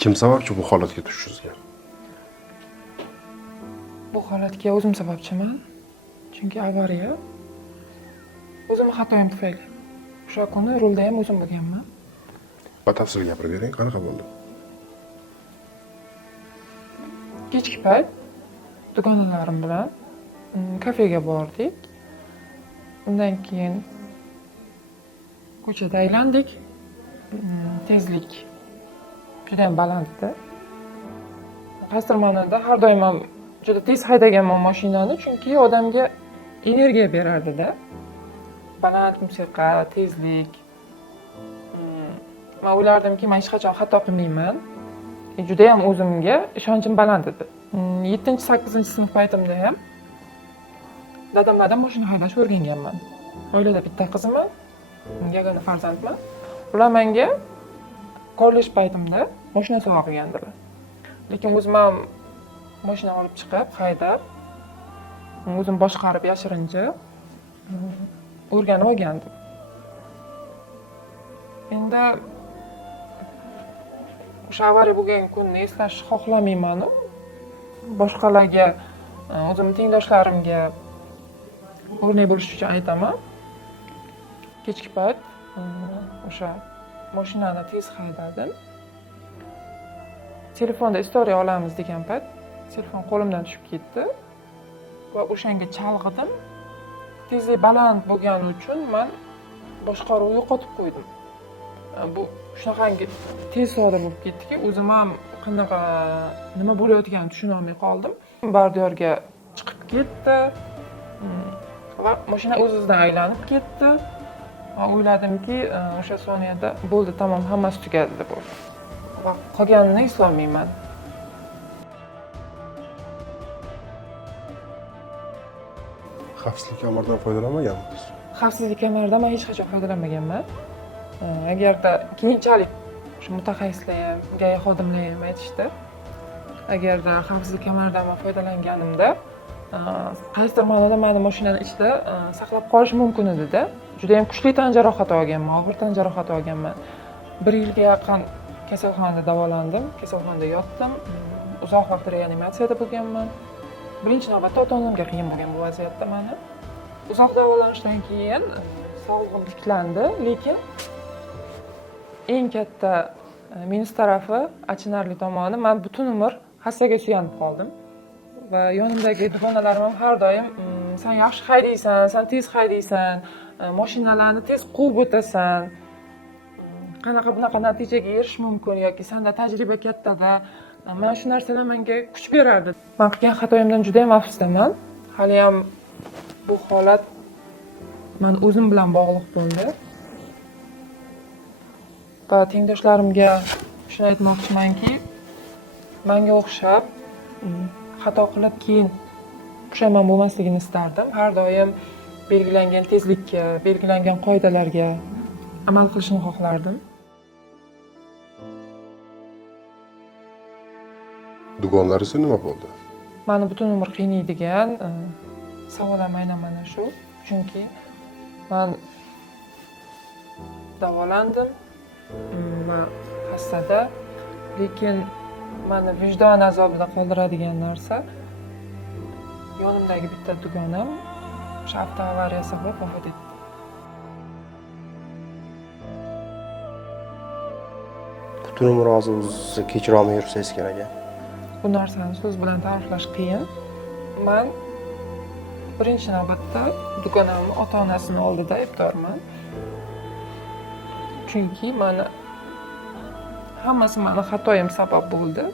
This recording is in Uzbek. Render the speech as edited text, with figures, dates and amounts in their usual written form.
Kim sababchi bu holatga tushishingizga? Bu holatga o'zim sababchiman. Chunki avariya o'zim xatoim tufayli. O'sha kuni rulda ham o'zim bo'lganman. Batafsil gapirib bering, qanaqa bo'ldi? Kechki payt dugonalarim bilan kafega bordik. Undan keyin ko'chada aylandik. Tezlik juda ham baland edi. Qaysidir ma'noda har doim ham juda tez haydaganman mashinani, chunki odamga energiya beradi-da. Baland musiqa, tezlik. Men o'ylardimki, men hech qachon xato qilmayman. Juda ham o'zimga ishonchim baland edi. 7-8 sinf paytimda ham dadamlardan mashina haydashni o'rganganman. Oilada bitta qizman, yagona farzandman. Ular menga kollej paytimda mashina sovg'a qilgandilar. Lekin o'zim ham mashina olib chiqib, haydab, o'zim boshqarib yashirincha o'rganib olgandim. Endi o'sha avariya bo'lgan kunni eslashni xohlamayman. Boshqalarga, o'zim tengdoshlarimga o'rnak bo'lish uchun aytaman. Kechki payt o'sha mashinani tez haydadim. Telefonda istoriya olamiz degan payt telefon qo'limdan tushib ketdi va o'shanga chalg'idim. Tezlik baland bo'lgani uchun men boshqaruvni yo'qotib qo'ydim. Bu shunaqangi tez sodir bo'lib ketdiki, o'zim ham qanaqa nima bo'layotganini tushuna olmay qoldim. Bordiyorga chiqib ketdi va mashina o'z-o'zidan aylanib ketdi. Men o'yladimki, o'sha soniyada bo'ldi, tamom, hammasi tugadi deb o'yladim. Va qolganini eslolmayman. Xavfsizlik kamaridan foydalanmaganmisiz? Xavfsizlik kamaridan men hech qachon foydalanmaganman. Agarda keyinchalik o'sha mutaxassislar ham, gaya xodimlar ham aytishdi. Agarda xavfsizlik kamaridan men foydalanganimda, qaysidir ma'noda meni mashinani ichida saqlab qolish mumkin edi-da. Juda ham kuchli tan jarohati olganman, og'ir tan jarohati olganman. 1 yilga yaqin kasalxonada davolandim, kasalxonada yotdim. Uzoq vaqt reanimatsiyada bo'lganman. Birinchi navbatda ota-onamga qiyin bo'lgan bu vaziyatda meni. Uzoq davolanishdan keyin sog'lig'im tiklandi, lekin eng katta minus tarafi, achinarli tomoni, men butun umr hassaga suyanib qoldim. Va yonimdagi dugonalarim ham har doim sen yaxshi haydaysan, sen tez haydaysan, mashinalarni tez quvib o'tasan. Qanaqa bunaqa natijaga erishish mumkin yoki senda tajriba katta-da. Mana shu narsalar menga kuch berardi. Men qilgan xatoyimdan juda ham afsusdaman. Hali ham bu holat men o'zim bilan bog'liq bo'ldi. Va tengdoshlarimga shuni aytmoqchimanki, menga o'xshab xato qilib keyin pushaymon bo'lmasligini istardim. Har doim belgilangan tezlikka, belgilangan qoidalarga amal qilishni xohlardim. Dugonlaringiz nima bo'ldi? Meni butun umr qiynaydigan savolim aynan mana shu. Chunki men davolandim va hassada, lekin meni vijdon azobida qoldiradigan narsa yonimdagi bitta dugonam o'sha avtoavariya sabab vafot etdi. Butun umr o'zingizni kechira olmay yursangiz kerak. Bu narsani so'z bilan ta'riflash qiyin. Men birinchi navbatda dugonamni ota-onasini oldida aybdorman. Chunki hammasi meni xatoyim sabab bo'ldi.